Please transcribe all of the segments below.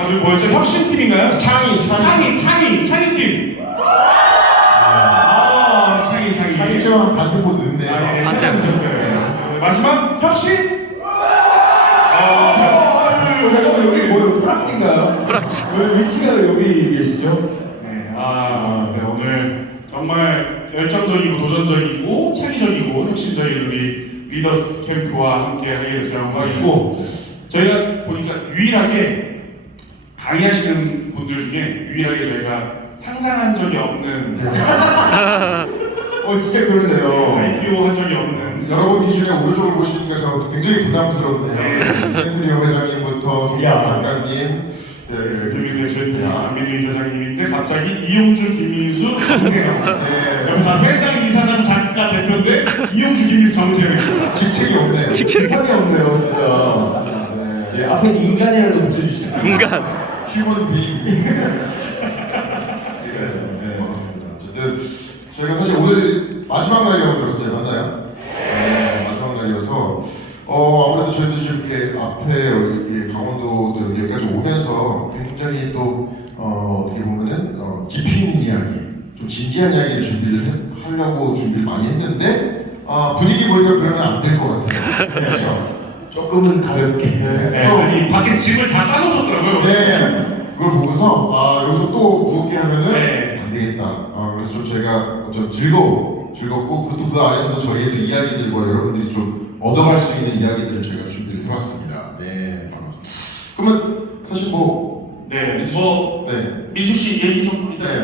자, 우리 뭐였죠? 혁신팀인가요? 창의, 창의. 창의, 창의, 창의팀. 아, 창의, 창의. 창의점 반대포 넣네요. 아, 예, 반대. 살짝 드셨어요. 예. 마지막 혁신. 아, 아유, 잠깐만 여기 뭐요? 프락티인가요? 프락티. 왜 위치가 왜 여기 계시죠? 네, 아, 네, 오늘 정말 열정적이고 도전적이고 창의적이고 혁신적인 우리 리더스 캠프와 함께 하게 돼서 영광이고 저희가 보니까 유일하게 강의하시는 분들 중에 유일하게 저희가 상상한 적이 없는 어 진짜 그러네요. IPO 한 적이 없는 여러분 기준에 오른쪽을 보시니까 저 굉장히 부담스러운데요. 센트리오 회장님부터 송영 야. 장관님, 네, 김민대 대표님, 안민우 이사장님인데 갑자기 이용주, 김민수, 정재영 네, 여기서 회장, 이사장, 작가, 대표인데 이용주, 김민수, 정재영 직책이 없네요. 실감이 없네요 진짜. 네. 예, 앞에 인간이라도 붙여주시죠. 인간. 휴먼 빔. 네, 반갑습니다. 어쨌든 저희가 사실 오늘 마지막 날이라고 들었어요. 맞나요? 네, 마지막 날이어서 어 아무래도 저희도 지금 이렇게 앞에 이렇게 강원도도 여기까지 오면서 굉장히 또 어, 어떻게 보면은 어, 깊이 있는 이야기, 좀 진지한 이야기를 준비를 해, 하려고 준비를 많이 했는데 아, 분위기 보니까 그러면 안 될 것 같아요. 그렇죠? 조금은 가볍게. 네, 또 아니 밖에 짐을 다 싸놓으셨더라고요 네, 그걸 보고서 아 여기서 또 무겁게 하면은 네. 안 되겠다. 아, 그래서 좀 저희가 좀 즐거워, 즐겁고 그또 그 안에서도 저희의 또 이야기들과 여러분들이 좀 얻어갈 수 있는 이야기들을 저희가 준비를 해봤습니다. 네. 그러면 사실 뭐 네, 뭐 네, 민수 씨 얘기 좀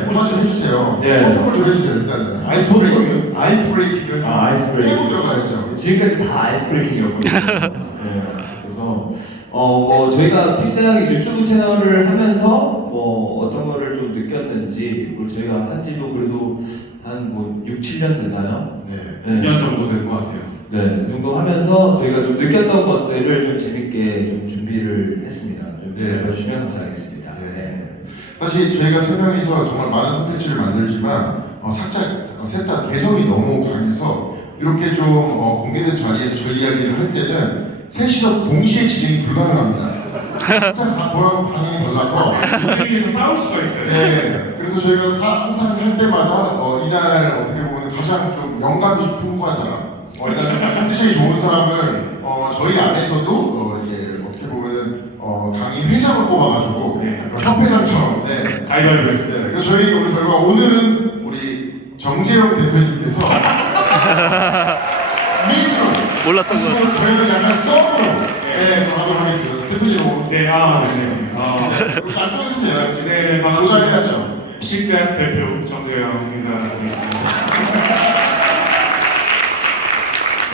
네, 한번 좀 해주세요. 네. 어떤 걸좀 해주세요. 일단 아이스 브레이킹, 아이스 브레이킹을 아, 아이스 브레이킹. 들어가야죠. 지금까지 다 아이스 브레이킹이었거든요. 네, 그래서 어 뭐 저희가 피스대학의 유튜브 채널을 하면서 뭐 어떤 거를 좀 느꼈는지 그리고 저희가 한 지도 그래도 한 뭐 6, 7년 됐나요? 네. 네. 2년 정도 된 것 같아요. 네, 이 정도 하면서 저희가 좀 느꼈던 것들을 좀 재밌게 좀 준비를 했습니다. 좀 네. 들어주시면 감사하겠습니다. 네. 사실 저희가 세 명이서 정말 많은 콘텐츠를 만들지만 어, 살짝 셋다 개성이 너무 강해서 이렇게 좀 어, 공개된 자리에서 저희 이야기를 할 때는 셋이서 동시에 진행이 불가능합니다. 각자 다 돌아가는 방향이 달라서 여기에서 싸울 수가 있어요. 네, 그래서 저희가 사- 항상 할 때마다 어, 이날 어떻게 보면 가장 좀 영감이 좀 풍부한 사람, 어, 이날 좀 컨디션이 좋은 사람을 어, 저희 안에서도 어, 이제 어떻게 보면은 어, 강의 회장을 뽑아가지고 협회장처럼 네. 가위바위보 했어요. 네, 그래서 저희 오늘 결과 오늘은 우리 정재영 대표님께서 몰랐던 것 하시고 저희는 약간 서브로 네, 좀 하도록 하겠습니다. 대표님 오늘 네, 아, 네. 아, 안쪽에 주세요. 네, 반갑습니다. 모자해야죠. 식대학 대표 정재영 인사드리겠습니다.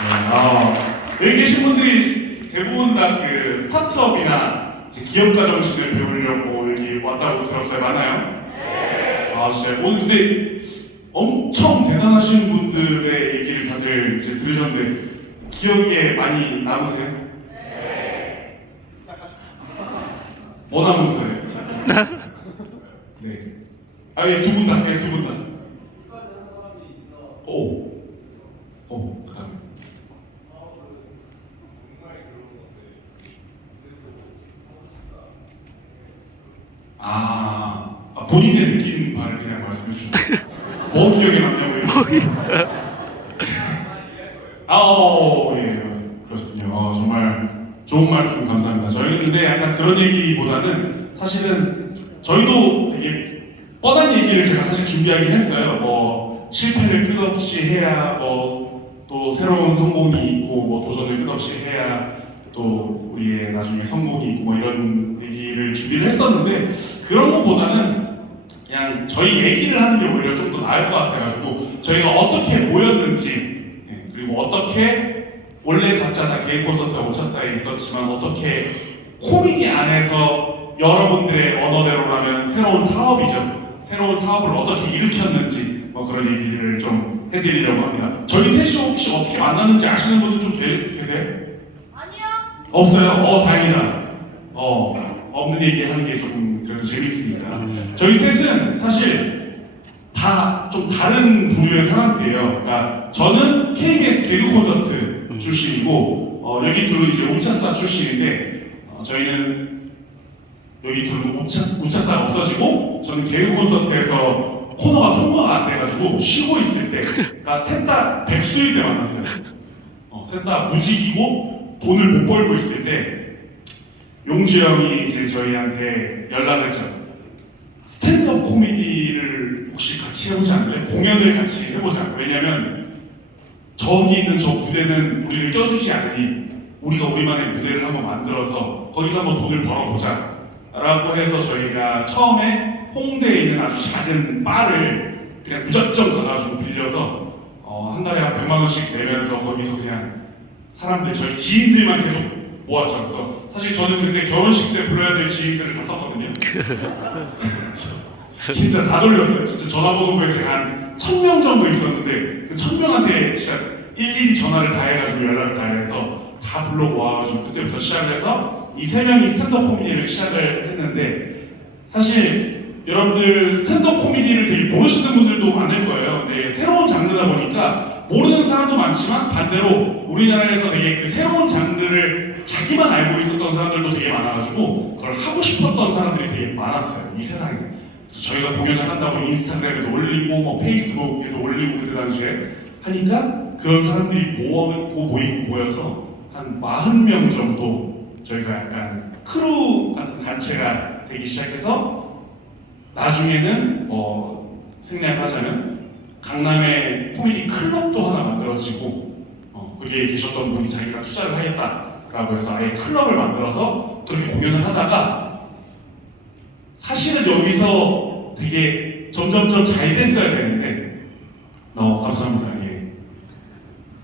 네, 아, 여기 계신 분들이 대부분 다 그 스타트업이나 이제 기업가 정신을 배우려고 여기 왔다고 들었어요. 맞나요? 아, 진짜 오늘 근데 엄청 대단하신 분들의 얘기를 다들 이제 들으셨는데 기억에 많이 남으세요? 뭐 남으세요? 네. 아, 예, 두 분 다, 예, 두 분 다. 오. 오, 그 다음에. 아, 아, 본인의 느낌 바를 그냥 말씀해 주셨어요. 뭐 기억에 남냐고요? 아, 어, 예, 그렇군요. 어, 정말 좋은 말씀 감사합니다. 저희는 근데 약간 그런 얘기보다는 사실은 저희도 되게 뻔한 얘기를 준비하긴 했어요. 뭐 실패를 끝없이 해야 뭐 또 새로운 성공이 있고 뭐 도전을 끝없이 해야 또 우리의 나중에 성공이 있고 뭐 이런 얘기를 준비를 했었는데 그런 것보다는 그냥 저희 얘기를 하는 게 오히려 좀 더 나을 것 같아가지고 저희가 어떻게 모였는지 예, 그리고 어떻게 원래 각자 다 개인 콘서트가 오차사에 있었지만 어떻게 코미디 안에서 여러분들의 언어대로라면 새로운 사업이죠 새로운 사업을 어떻게 일으켰는지 뭐 그런 얘기를 좀 해드리려고 합니다 저희 셋이 혹시 어떻게 만났는지 아시는 분들 좀 계, 계세요? 아니요. 없어요? 어 다행이다. 어 없는 얘기 하는 게 조금 그래도 재밌으니까. 저희 셋은 사실 다 좀 다른 부류의 사람들이에요. 그러니까 저는 KBS 개그 콘서트 출신이고 어, 여기 둘은 이제 우차사 출신인데 어, 저희는 여기 둘은 우차, 우차사가 없어지고 저는 개그 콘서트에서 코너가 통과가 안 돼가지고 쉬고 있을 때 그러니까 셋다 백수일 때 만났어요. 어, 셋다 무직이고 돈을 못 벌고 있을 때 용주 형이 이제 저희한테 연락을 했죠. 스탠드업 코미디를 혹시 같이 해보지 않을래? 공연을 같이 해보자 왜냐면 저기 있는 저 무대는 우리를 껴주지 않으니 우리가 우리만의 무대를 한번 만들어서 거기서 한번 돈을 벌어보자 라고 해서 저희가 처음에 홍대에 있는 아주 작은 바를 그냥 무작정 가가지고 빌려서 어, 한 달에 한 100만 원씩 내면서 거기서 그냥 사람들 저희 지인들만 계속 모았죠. 그래서 사실 저는 그때 결혼식 때 불러야 될 지인들을 다 썼거든요. 진짜 다 돌렸어요. 진짜 전화번호부에 제가 한천명 정도 있었는데 그천 명한테 진짜 일일이 전화를 다 해가지고 연락을 다 해서 다 불러 모아가지고 그때부터 시작을 해서 이 세 명이 스탠드업 코미디를 시작을 했는데 사실 여러분들 스탠드업 코미디를 되게 모르시는 분들도 많을 거예요. 근데 새로운 장르다 보니까 모르는 사람도 많지만 반대로 우리나라에서 되게 그 새로운 장르를 자기만 알고 있었던 사람들도 되게 많아가지고 그걸 하고 싶었던 사람들이 되게 많았어요. 이 세상에. 그래서 저희가 공연을 한다고 인스타그램에도 올리고 뭐 페이스북에도 올리고 그때 당시에 하니까 그런 사람들이 모이고 모이고 모여서 한 40명 정도 저희가 약간 크루 같은 단체가 되기 시작해서 나중에는 뭐 생략하자면 강남에 코미디 클럽도 하나 만들어지고 어, 거기에 계셨던 분이 자기가 투자를 하겠다라고 해서 아예 클럽을 만들어서 그렇게 공연을 하다가 사실은 여기서 되게 점점점 잘 됐어야 되는데 너무 감사합니다. 예.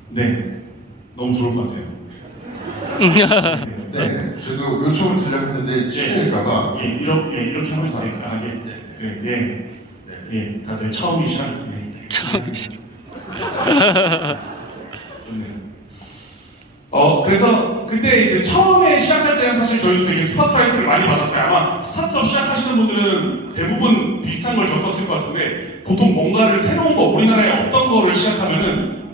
네, 너무 좋을 것 같아요. 네, 저도 요청을 드리려고 했는데 시간일까봐 예, 이렇게 예, 이렇게 하면 되니까 아, 예, 그래, 예, 예, 다들 처음이시라 예. 처음이시. 좋네요. 어 그래서 그때 이제 처음에 시작할 때는 사실 저희도 되게 스파트라이트를 많이 받았어요. 아마 스타트업 시작하시는 분들은 대부분 비슷한 걸 겪었을 것 같은데 보통 뭔가를 새로운 거 우리나라에 어떤 거를 시작하면은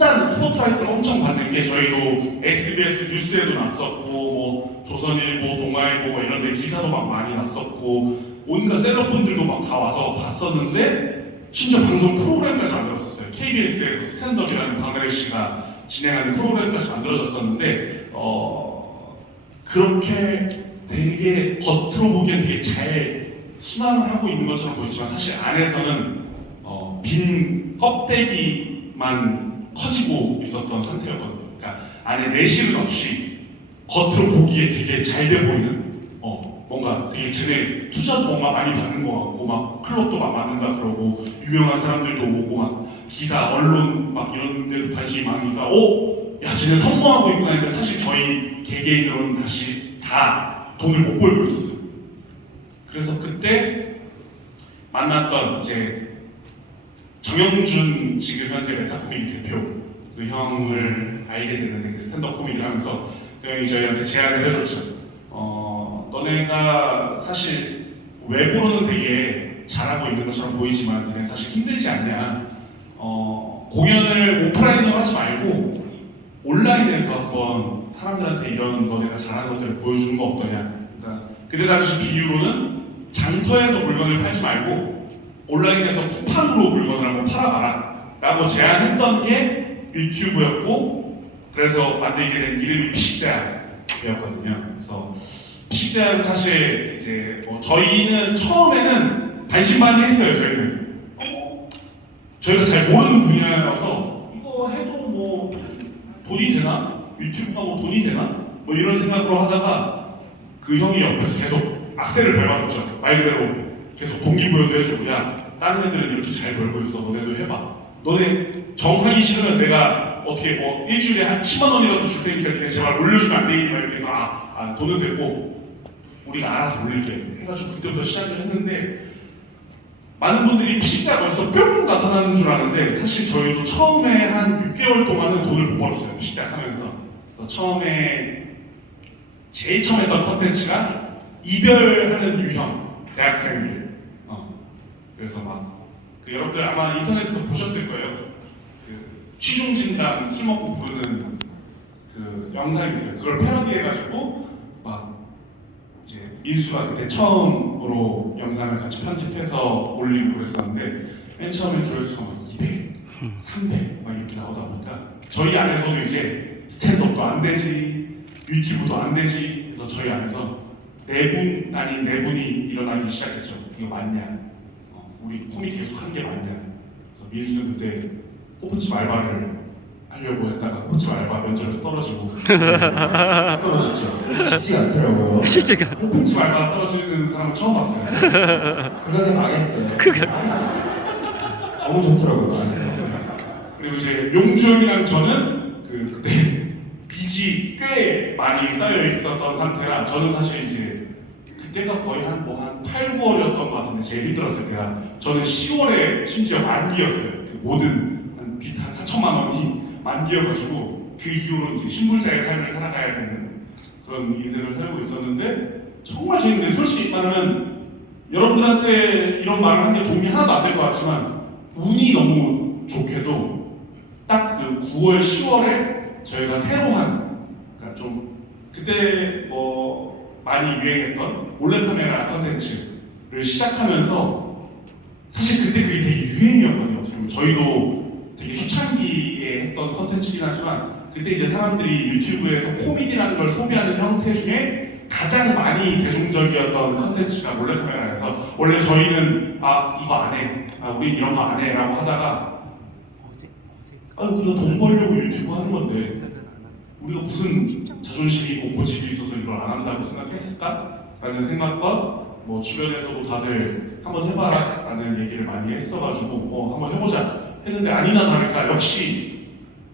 일단 스포트라이트를 엄청 받는 게 저희도 SBS 뉴스에도 났었고 뭐 조선일보, 동아일보 뭐 이런 데 기사도 막 많이 났었고 온갖 셀럽분들도 막 다 와서 봤었는데 심지어 방송 프로그램까지 만들었었어요. KBS에서 스탠드업이라는 박나래 씨가 진행하는 프로그램까지 만들어졌었는데 어 그렇게 되게 겉으로 보기엔 되게 잘 순환을 하고 있는 것처럼 보이지만 사실 안에서는 어, 빈 껍데기만 커지고 있었던 상태였거든요. 그러니까 안에 내실은 없이 겉으로 보기에 되게 잘 돼 보이는 어 뭔가 되게 쟤네 투자도 뭔가 많이 받는 것 같고 막 클럽도 막 만든다 그러고 유명한 사람들도 오고 막 기사 언론 막 이런 데도 관심이 많으니까 오! 야 쟤네 성공하고 있구나 했는데 사실 저희 개개인으로는 다시 다 돈을 못 벌고 있었어요 그래서 그때 만났던 이제 정영준 지금 현재 메타 코미디 대표 그 형을 알게 됐는데 그 스탠드업 코미디를 하면서 그 형이 저희한테 제안을 해줬죠. 어 너네가 사실 외부로는 되게 잘하고 있는 것처럼 보이지만 너네 사실 힘들지 않냐. 어 공연을 오프라인으로 하지 말고 온라인에서 한번 사람들한테 이런 너네가 잘하는 것들을 보여주는 거 어떠냐. 그러니까 그때 당시 비유로는 장터에서 물건을 팔지 말고 온라인에서 쿠팡으로 물건을 한번 팔아봐라 라고 제안했던 게 유튜브였고 그래서 만들게 된 이름이 피식대학이었거든요 그래서 피식대학은 사실 이제 뭐 저희는 처음에는 반신반의 했어요 저희는 어, 저희가 잘 모르는 분야라서 이거 해도 뭐 돈이 되나? 유튜브하고 돈이 되나? 뭐 이런 생각으로 하다가 그 형이 옆에서 계속 악셀을 밟아줬죠 말 그대로 계속 동기부여도 해주고 야 다른 애들은 이렇게 잘 벌고 있어. 너네도 해봐. 너네 정하기 싫으면 내가 어떻게 뭐 일주일에 한 10만 원이라도 줄 테니까 니네 제발 올려주면 안막 이렇게 해서 아, 아 돈은 됐고 우리가 알아서 올릴게. 해가지고 그때부터 시작을 했는데 많은 분들이 피가 벌써 뿅 나타나는 줄 아는데 사실 저희도 처음에 한 6개월 동안은 돈을 못 벌었어요. 피가 하면서. 그래서 처음에 제일 처음 했던 컨텐츠가 이별하는 유형 대학생들. 어. 그래서 막 그 여러분들 아마 인터넷에서 보셨을 거예요 그 취중 진담 술 먹고 부르는 그 영상이 있어요 그걸 패러디해가지고 막 이제 민수가 그때 처음으로 영상을 같이 편집해서 올리고 그랬었는데 맨 처음에 조회수가 막 200, 300 막 이렇게 나오다 보니까 저희 안에서도 이제 스탠드업도 안 되지 유튜브도 안 되지 그래서 저희 안에서 네 분 아닌 네 분이 일어나기 시작했죠. 이거 맞냐? 어, 우리 코미디 계속 하는 게 맞냐? 그래서 민수는 그때 호프집 알바를 하려고 했다가 호프집 알바 면접에서 떨어지고 떨어졌죠. 쉽지 않더라고요. 실제가 호프집 알바 떨어지는 사람은 처음 봤어요. 그 가게 망했어요. 너무 좋더라고요. 그리고 이제 용주 형이랑 저는 그 그때 빚이 꽤 많이 쌓여 있었던 상태라 저는 사실 이제 그때가 거의 한 뭐한 8, 9월이었던 것 같은데 제일 힘들었을 때가 저는 10월에 심지어 만기였어요. 그 모든 한 빚 한 4천만 원이 만기여가지고 그 이후로 이제 신불자의 삶을 살아가야 되는 그런 인생을 살고 있었는데 정말 재밌는데 솔직히 말하면 여러분들한테 이런 말을 한 게 도움이 하나도 안 될 것 같지만 운이 너무 좋게도 딱 그 9월, 10월에 저희가 새로 한 그러니까 좀 그때 뭐 많이 유행했던 몰래카메라 컨텐츠를 시작하면서 사실 그때 그게 되게 유행이었거든요. 저희도 되게 초창기에 했던 컨텐츠긴 하지만 그때 이제 사람들이 유튜브에서 코미디라는 걸 소비하는 형태 중에 가장 많이 대중적이었던 컨텐츠가 몰래카메라여서 원래 저희는 아 이거 안 해, 아 우리 이런 거 안 해라고 하다가 아니 우리가 돈 벌려고 유튜브 하는 건데 우리가 무슨 자존심이 있고 고집이 있어서 이걸 안 한다고 생각했을까? 라는 생각과 뭐 주변에서도 다들 한번 해봐라 라는 얘기를 많이 했어가지고 어 한번 해보자 했는데 아니나 다를까 역시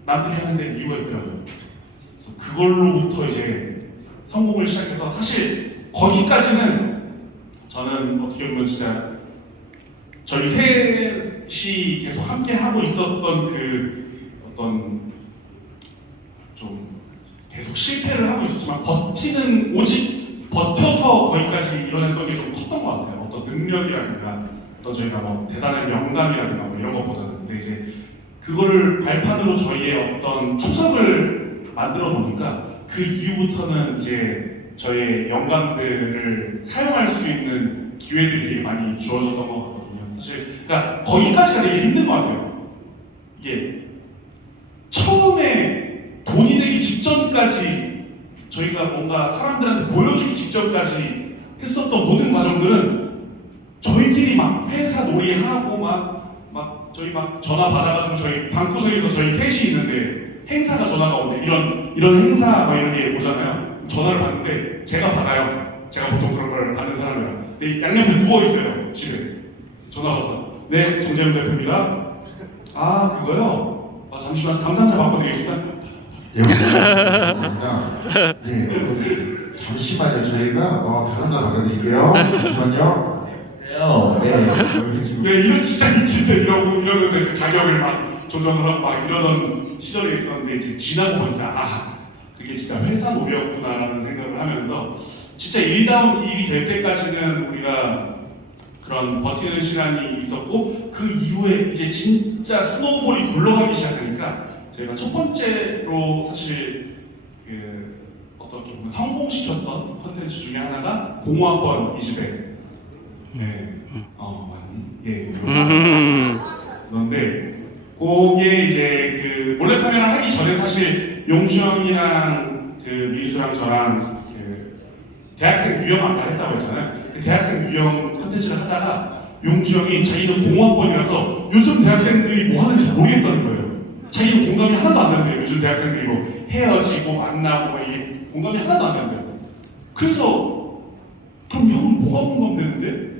남들이 하는 데는 이유가 있더라고요 그래서 그걸로부터 이제 성공을 시작해서 사실 거기까지는 저는 어떻게 보면 진짜 저희 셋이 계속 함께 하고 있었던 그 어떤 실패를 하고 있었지만 버티는 오직 버텨서 거기까지 이뤄냈던 게 좀 컸던 것 같아요. 어떤 능력이라든가 어떤 저희가 뭐 대단한 영감이라든가 뭐 이런 것보다는 근데 이제 그거를 발판으로 저희의 어떤 초석을 만들어 놓으니까 그 이후부터는 이제 저의 영감들을 사용할 수 있는 기회들이 되게 많이 주어졌던 것 같거든요. 사실 그러니까 거기까지가 되게 힘든 것 같아요. 이게 처음에 돈이 되기 직전까지 저희가 뭔가 사람들한테 보여주기 직전까지 했었던 모든 과정들은 저희끼리 막 회사 놀이하고 막, 막 저희 막 전화 받아가지고 저희 방구석에서 저희 셋이 있는데 행사가 전화가 오는데 이런 이런 행사 막 이런 게 오잖아요. 전화를 받는데 제가 받아요. 제가 보통 그런 걸 받는 사람이라. 근데 양옆에 누워 있어요 집에. 전화 왔어. 네 정재영 대표입니다. 아 그거요. 아, 잠시만 담당자 바꿔드리겠습니다. 예입니다. 네, 잠시만요. 저희가 어, 다른 거 바꿔드릴게요. 잠시만요. 네, 이런 진짜 진짜 이러고 이러면서 이제 가격을 막 조정을 하고 막 이러던 시절이 있었는데 이제 지나고 보니까 아 그게 진짜 회사 노력구나라는 생각을 하면서 진짜 일다운 일이 될 때까지는 우리가 그런 버티는 시간이 있었고 그 이후에 이제 진짜 스노우볼이 굴러가기 시작하니까 저희가 첫 번째로 사실 그 어떻게 보면 성공시켰던 컨텐츠 중에 하나가 공화권 이즈백 네. 어 맞니? 예. 음. 그런데 그게 이제 그 몰래카메라 하기 전에 사실 용수 형이랑 그 민수랑 저랑 그 대학생 유형 아까 했다고 했잖아요. 그 대학생 유형 컨텐츠를 하다가 용수 형이 자기는 공학번이라서 요즘 대학생들이 뭐 하는지 모르겠다는 거예요. 자기는 공감이 하나도 안 된대요. 요즘 대학생들이 뭐 헤어지고 만나고 뭐 이게 공감이 하나도 안 된대요. 그래서 그럼 형은 뭐가 공감되는데?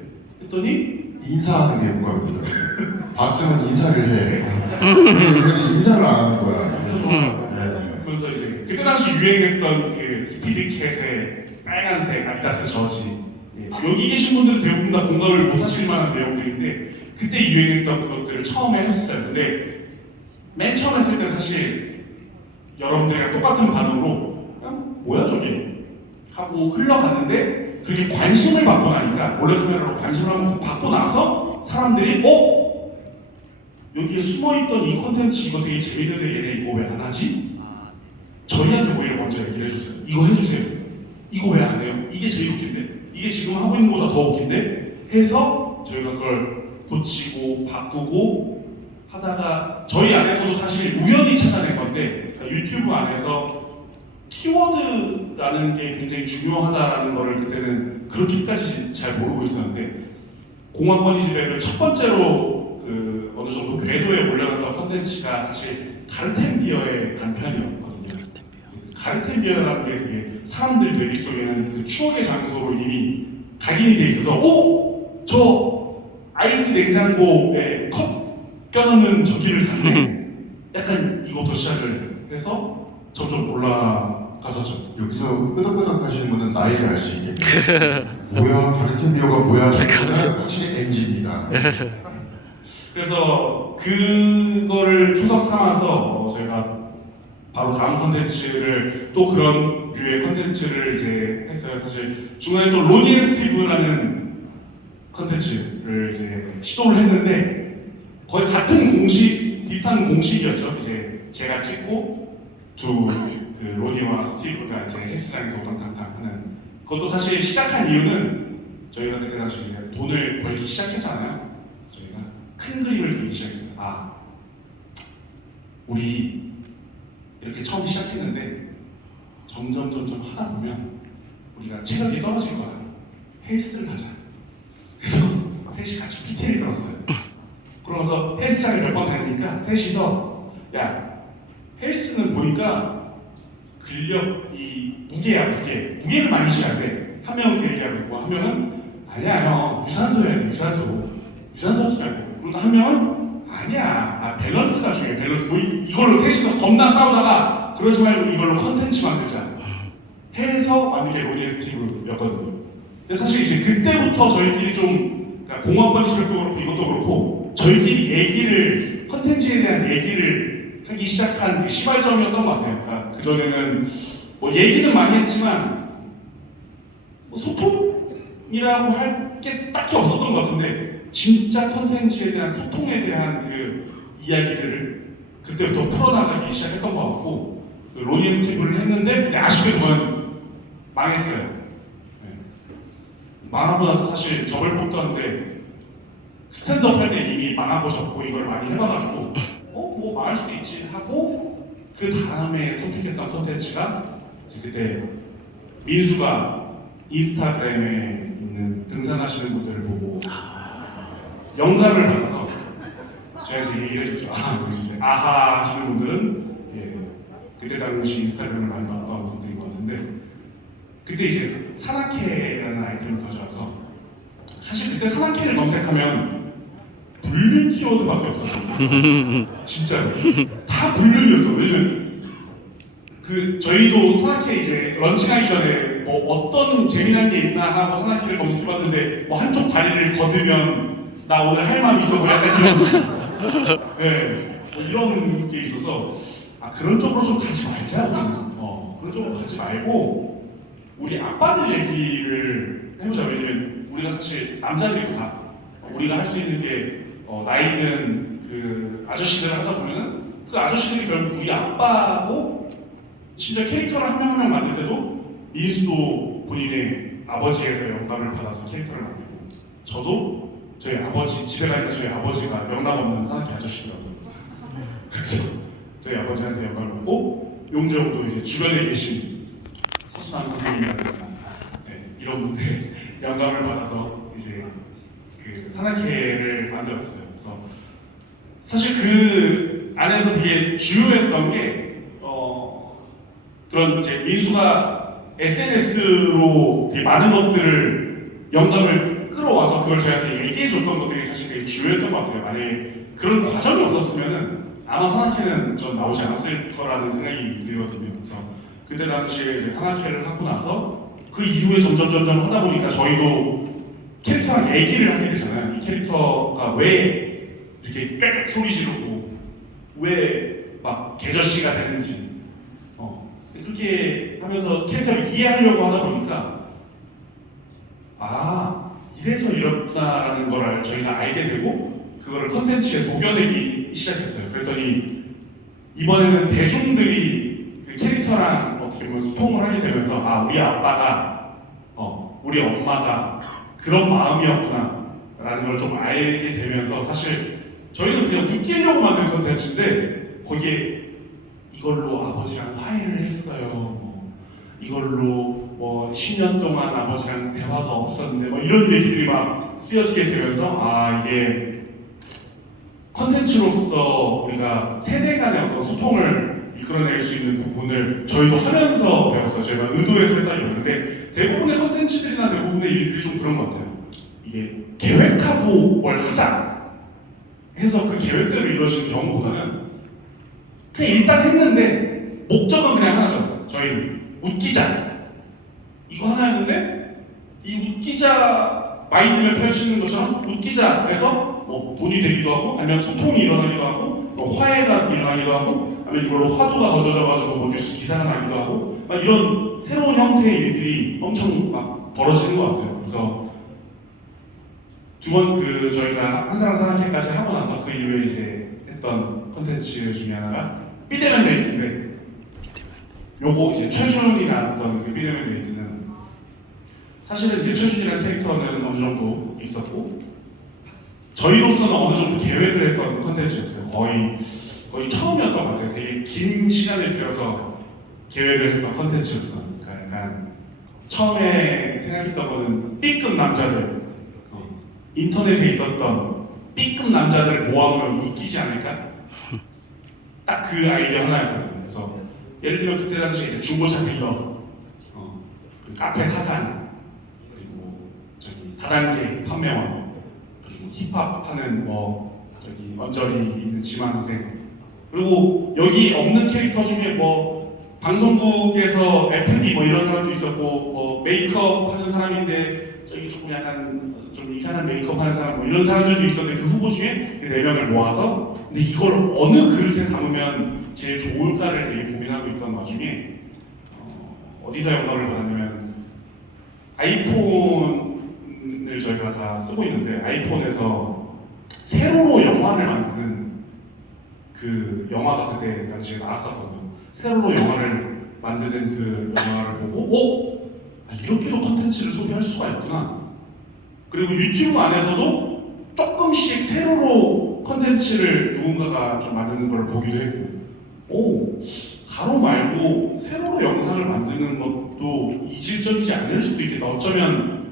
했더니 인사하는 게 공감이 되더라고요. 봤으면 인사를 해. 그래도 인사를 안 하는 거야. 그래서 네. 좋아하고 그래서 이제 그때 당시 유행했던 그 스피드캣의 빨간색 아디다스 저지 예, 여기 계신 분들은 대부분 다 공감을 못 하실 만한 내용들인데 그때 유행했던 그것들을 처음에 했었어요 근데 맨 처음 했을 때 사실 여러분들이랑 똑같은 반응으로 그냥 뭐야 저게 하고 흘러갔는데 그게 관심을 받고 나니까 몰래카메라로 관심을 한번 받고 나서 사람들이 어? 여기에 숨어있던 이 컨텐츠 이거 되게 재밌는데 얘네 이거 왜 안 하지? 저희한테 오히려 먼저 얘기를 해줬어요. 이거 해주세요. 이거 왜 안 해요? 이게 제일 웃긴데. 이게 지금 하고 있는 것보다 더 웃긴데 해서 저희가 그걸 고치고 바꾸고 하다가 저희 안에서도 사실 우연히 찾아낸 건데 그러니까 유튜브 안에서 키워드라는 게 굉장히 중요하다라는 거를 그때는 그렇게까지 잘 모르고 있었는데 공항번이 집에를 첫 번째로 그 어느 정도 궤도에 올려갔던 컨텐츠가 사실 가르텐비어의 단편이었거든요. 가르텐비어라는 게 되게 사람들 뇌리 속에는 그 추억의 장소로 이미 각인이 돼 있어서 오! 저 아이스 냉장고에 컵 껴넣는 저기를 갔네 약간 이거부터 시작을 해서 점점 올라갔었죠 여기서 끄덕끄덕 하시는 분은 나이를 알 수 있겠네요. 뭐야, 가르텐 비어가 뭐야? 저는 확실히 NG입니다. 그래서 그거를 추석 삼아서 어, 저희가 바로 다음 컨텐츠를 또 그런 류의 컨텐츠를 이제 했어요. 사실 중간에 또 로니 앤 스티브라는 컨텐츠를 이제 시도를 했는데 거의 같은 공식 비슷한 공식이었죠. 이제 제가 찍고 두 그 로니와 스티브가 이제 헬스장에서 우당탕탕 하는 그것도 사실 시작한 이유는 저희가 그때 당시 돈을 벌기 시작했잖아요. 저희가 큰 그림을 그리기 시작했어요. 아, 우리 이렇게 처음 시작했는데 점점 점점 하다 보면 우리가 체력이 떨어질 거야. 헬스를 하자. 그래서 셋이 같이 PT를 들었어요. 그러면서 헬스장을 몇번 다니니까 셋이서 야 헬스는 보니까 근력 이 무게야 무게. 무게를 많이 치야 돼. 한 명은 그 얘기하고 있고 한 명은 아니야 형. 유산소 해야 돼 유산소. 유산소 없어야 돼. 그리고 또한 명은 아니야. 아, 밸런스가 중요해 밸런스. 뭐 이, 이걸로 셋이서 겁나 싸우다가 그러지 말고 이걸로 컨텐츠 만들자. 해서 로니 앤 스티브였거든요. 근데 사실 이제 그때부터 저희끼리 좀 그러니까 공원번 시절도 그렇고 이것도 그렇고 저희끼리 얘기를 컨텐츠에 대한 얘기를 하기 시작한 그 시발점이었던 것 같아요. 그러니까 그 전에는 뭐 얘기는 많이 했지만 뭐 소통이라고 할 게 딱히 없었던 것 같은데 진짜 컨텐츠에 대한 소통에 대한 그 이야기들을 그때부터 풀어나가기 시작했던 것 같고 그 로니 앤 스티브를 했는데 근데 아쉽게도 저는 망했어요. 네. 나서 사실 접을 뽑던데 스탠드업 할 때 이미 망하고 접고 이걸 많이 해봐가지고 어? 뭐 망할 수도 있지 하고 그 다음에 선택했던 컨텐츠가 그때 민수가 인스타그램에 있는 등산하시는 분들을 보고 영감을 받아서 저희한테 얘기를 해줬죠. 아, 아하 하시는 분들은 예, 그때 당시 인스타그램을 많이 봤던 분들인 것 같은데 그때 이제 산악회라는 아이템을 가져와서 사실 그때 산악회를 검색하면 불륜 키워드밖에 없었거든요. 진짜로. 다 불륜이었어. 왜냐면 그 저희도 산악회 이제 런칭하기 전에 뭐 어떤 재미난 게 있나 하고 산악회를 검색해봤는데 뭐 한쪽 다리를 걷으면 나 오늘 할 마음이 있어 뭐 약간 이런 네, 뭐 이런 게 있어서 아 그런 쪽으로 좀 가지 말자 어 그런 쪽으로 가지 말고 우리 아빠들 얘기를 해보자. 왜냐면 우리가 사실 남자들이고 다 우리가 할 수 있는 게 어, 나이든 그 아저씨들을 하다 보면은 그 아저씨들이 결국 우리 아빠고 심지어 캐릭터를 한 명 한 명 만들 때도 민수도 본인의 아버지에서 영감을 받아서 캐릭터를 만들고 저도 저희 아버지 집에 가니까 저희 아버지가 영락 없는 산악회 아저씨더라고요. 그래서 저희 아버지한테 영감을 받고 용재 형도 이제 주변에 계신 서순환 선생님이라든가 네, 이런 분들 영감을 받아서 이제 그 산악회를 만들었어요. 그래서 사실 그 안에서 되게 주요했던 게 어, 그런 이제 민수가 SNS로 되게 많은 것들을 영감을 끌어와서 그걸 저희한테 얘기해 줬던 것들이 사실 되게 주요했던 것 같아요. 만약에 그런 과정이 없었으면은 아마 산악회는 전 나오지 않았을 거라는 생각이 들거든요. 그래서 그때 당시에 이제 산악회를 하고 나서 그 이후에 점점 점점 하다 보니까 저희도 캐릭터랑 얘기를 하게 되잖아요. 이 캐릭터가 왜 이렇게 빽빽 소리 지르고 왜 막 개저씨가 되는지 어, 그렇게 하면서 캐릭터를 이해하려고 하다 보니까 아 이래서 이렇구나라는 걸 저희가 알게 되고 그거를 컨텐츠에 녹여내기 시작했어요. 그랬더니 이번에는 대중들이 그 캐릭터랑 어떻게 보면 소통을 하게 되면서 아 우리 아빠가 어 우리 엄마가 그런 마음이었구나 라는 걸 좀 알게 되면서 사실 저희는 그냥 웃기려고 만든 컨텐츠인데 거기에 이걸로 아버지랑 화해를 했어요. 뭐 이걸로 뭐 10년 동안 아버지랑 대화가 없었는데 뭐 이런 얘기들이 막 쓰여지게 되면서 아 이게 컨텐츠로서 우리가 세대 간의 어떤 소통을 이끌어낼 수 있는 부분을 저희도 하면서 배웠어요. 제가 의도해서 했다기보다는데 대부분의 컨텐츠들이나 대부분의 일들이 좀 그런 것 같아요. 이게 계획하고 뭘 하자 해서 그 계획대로 이루어지는 경우보다는 그냥 일단 했는데 목적은 그냥 하나죠. 저희는 웃기자 이거 하나였는데 이 웃기자 마인드를 펼치는 것처럼 웃기자 해서 뭐 돈이 되기도 하고 아니면 소통이 일어나기도 하고 뭐 화해가 일어나기도 하고 아니면 이걸로 화두가 던져져가지고 뭐 뉴스 기사가 나기도 하고 막 이런 새로운 형태의 일들이 엄청 막 벌어지는 것 같아요. 그래서 두 번 그 저희가 한 사람 사랑캐까지 하고 나서 그 이후에 이제 했던 콘텐츠 중에 하나가 삐데면 데이트인데 요거 이제 최준이 나왔던 그 삐데면 데이트는 사실은 이제 최준이라는 캐릭터는 어느 정도 있었고 저희로서는 어느 정도 계획을 했던 컨텐츠였어요. 거의 거의 처음이었던 것 같아요. 되게 긴 시간을 들여서 계획을 했던 컨텐츠였어요. 그러니까 약간 처음에 생각했던 거는 B급 남자들 어, 인터넷에 있었던 B급 남자들 모아놓으면 웃기지 않을까? 딱 그 아이디어 하나였거든요. 그래서 예를 들면 그때 당시 이제 중고차 딜러, 어, 그 카페 사장, 그리고 저기 다단계 판매원, 그리고 힙합 하는 뭐 저기 언저리 있는 지망생, 그리고 여기 없는 캐릭터 중에 뭐 방송국에서 FD 뭐 이런 사람도 있었고 뭐 메이크업 하는 사람인데 저기 조금 약간 좀 이상한 메이크업 하는 사람 뭐 이런 사람들도 있었는데 그 후보 중에 그 네 명을 모아서. 근데 이걸 어느 그릇에 담으면 제일 좋을까를 되게 고민하고 있던 와중에 어, 어디서 영감을 받았냐면 아이폰을 저희가 다 쓰고 있는데 아이폰에서 세로로 영화를 만드는 그 영화가 그때 당시에 나왔었거든요. 세로로 영화를 만드는 그 영화를 보고, 오, 아, 이렇게도 컨텐츠를 소비할 수가 있구나. 그리고 유튜브 안에서도 조금씩 세로로 컨텐츠를 누군가가 좀 만드는 걸 보기도 했고, 오, 가로 말고 세로로 영상을 만드는 것도 이질적이지 않을 수도 있겠다. 어쩌면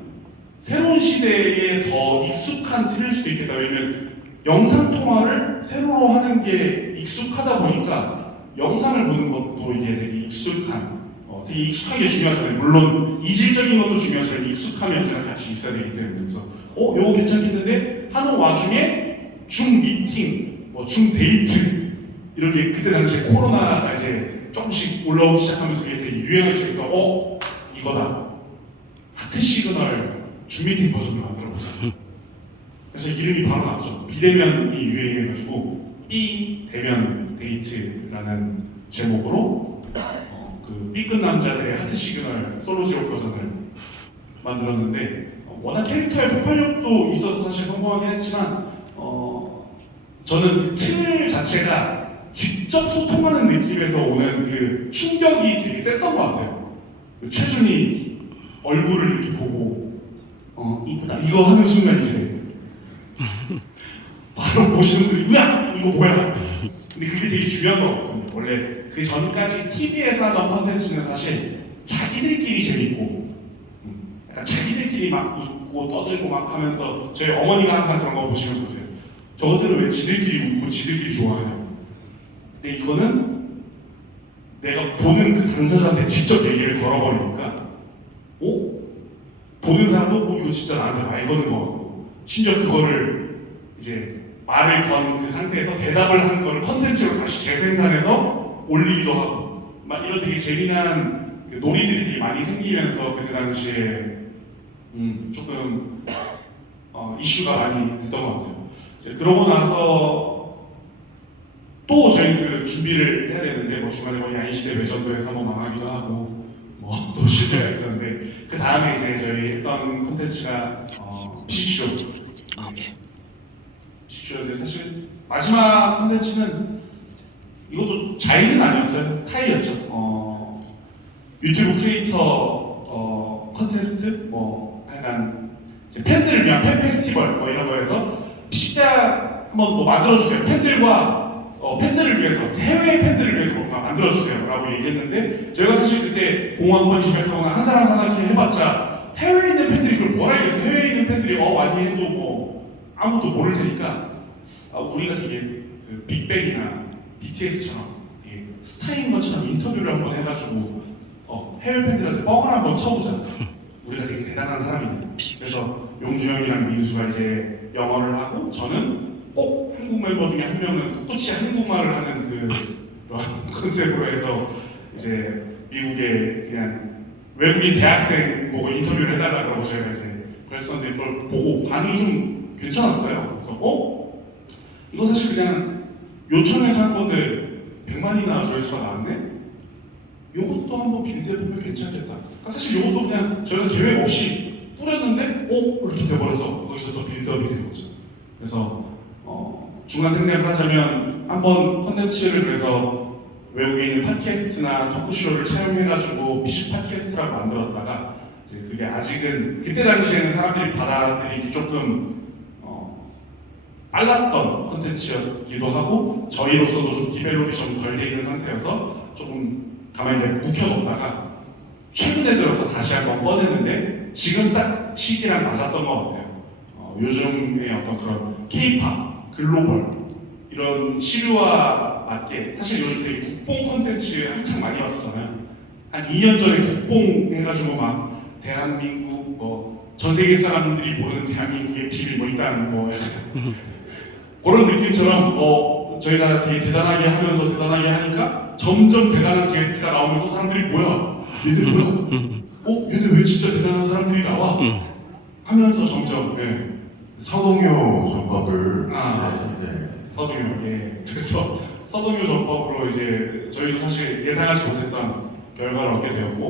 새로운 시대에 더 익숙한 틀일 수도 있겠다. 왜냐면 영상 통화를 세로로 하는 게 익숙하다 보니까 영상을 보는 것도 이게 되게 익숙한, 어, 되게 익숙한 게 중요하잖아요. 물론 이질적인 것도 중요하지만 익숙함이 언제나 같이 있어야 되기 때문에 그래서 어, 요거 괜찮겠는데 하는 와중에 중 미팅, 뭐 중 데이트 이런 게 그때 당시에 코로나가 이제 조금씩 올라오기 시작하면서 그게 되게 유행하기 시작해서 어 이거다 하트 시그널 줌 미팅 버전을 만들어보자. 그래서 이름이 바로 나왔죠. 비대면이 유행해가지고 B 대면 데이트라는 제목으로 어, 그 B급 남자들의 하트 시그널 솔로 지옥 버전을 만들었는데 어, 워낙 캐릭터의 폭발력도 있어서 사실 성공하긴 했지만 어, 저는 그틀 자체가 직접 소통하는 느낌에서 오는 그 충격이 되게 셌던 것 같아요. 그 최준이 얼굴을 이렇게 보고 어 이쁘다 이거 하는 순간 이제 바로 보시는 분들이 뭐야? 이거 뭐야? 근데 그게 되게 중요한 거거든요. 원래 그 전까지 TV에서 하던 컨텐츠는 사실 자기들끼리 재밌고 음, 약간 자기들끼리 막 웃고 떠들고 막 하면서 저희 어머니가 항상 그런 거 보시면 보세요. 저것들은 왜 지들끼리 웃고 지들끼리 좋아하냐고 근데 이거는 내가 보는 그 당사자한테 직접 얘기를 걸어버리니까 어? 보는 사람도 어, 이거 진짜 나한테 말 거는 거 같고 심지어 그거를 이제 말을 건 그 상태에서 대답을 하는 거를 컨텐츠로 다시 재생산해서 올리기도 하고 막 이런 되게 재미난 그 놀이들이 되게 많이 생기면서 그때 당시에 음, 조금 어, 이슈가 많이 됐던 것 같아요. 이제 그러고 나서 또 저희 그 준비를 해야 되는데 뭐 중간에 뭐 야인시대 외전도에서 뭐 망하기도 하고 뭐 또 실패가 있었는데 그 다음에 이제 저희 했던 콘텐츠가 어, 피식쇼 네. 피식쇼인데 사실 마지막 콘텐츠는 이것도 자의는 아니었어요. 타이였죠. 어, 유튜브 크리에이터 어, 컨테스트 뭐 약간 팬들을 위한 팬 페스티벌 뭐 이런 거에서 피식자 한번 뭐 만들어주세요. 팬들과 어, 팬들을 위해서 해외 팬들을 위해서 뭔가 만들어주세요라고 얘기했는데 저희가 사실 그때 공항권 시작하거나 한 사람 산악회 해봤자 해외에 있는 팬들이 그걸 뭘 알겠어 해외에 있는 팬들이 어 많이 해도 뭐 아무것도 모를 테니까 아, 우리가 되게 그 빅뱅이나 BTS처럼 되게 스타인 것처럼 인터뷰를 한번 해가지고 어, 해외 팬들한테 뻥을 한번 쳐보자. 우리가 되게 대단한 사람이다. 그래서 용주형이랑 민수가 이제 영어를 하고 저는 꼭 한국 멤버 중에 한 명은 꿋꿋이 한국말을 하는 그 컨셉으로 해서 이제 미국의 그냥 외국인 대학생 보고 인터뷰를 해달라고 저희가 이제 그랬었는데 그걸 보고 반응이 좀 괜찮았어요. 그래서 어? 이거 사실 그냥 요청해서 한 건데 100만이나 조회수가 나왔네? 요것도 한번 빌드해보면 괜찮겠다. 그러니까 사실 요것도 그냥 저희가 계획 없이 뿌렸는데 어? 이렇게 돼버려서 거기서 또 빌드업이 된 거죠. 그래서 어, 중간 생략을 하자면 한번 컨텐츠를 그래서 외국에 있는 팟캐스트나 토크쇼를 촬영해가지고 피식 팟캐스트라고 만들었다가 그게 아직은 그때 당시에는 사람들이 받아들이기 조금 어, 빨랐던 컨텐츠였기도 하고 저희로서도 좀 디벨롭이 좀 덜 돼 있는 상태여서 조금 가만히 묵혀뒀다가 최근에 들어서 다시 한번 꺼냈는데 지금 딱 시기랑 맞았던 것 같아요. 어, 요즘의 어떤 그런 K-팝, 글로벌 이런 시류와 맞게 사실 요즘 되게 국뽕 콘텐츠 한창 많이 왔었잖아요. 한 2년 전에 국뽕 해가지고 막 대한민국 뭐 전 세계 사람들이 모르는 대한민국의 비밀 뭐 일단 뭐 그런 느낌처럼 어 저희가 되게 대단하게 하면서 대단하게 하니까 점점 대단한 게스트가 나오면서 사람들이 뭐야? 얘들 뭐야? 어 얘들 왜 진짜 대단한 사람들이 나와? 하면서 점점 예. 서동요 전법을 아. 네. 서동요 예. 그래서 서동요 전법으로 이제 저희도 사실 예상하지 못했던 결과를 얻게 되었고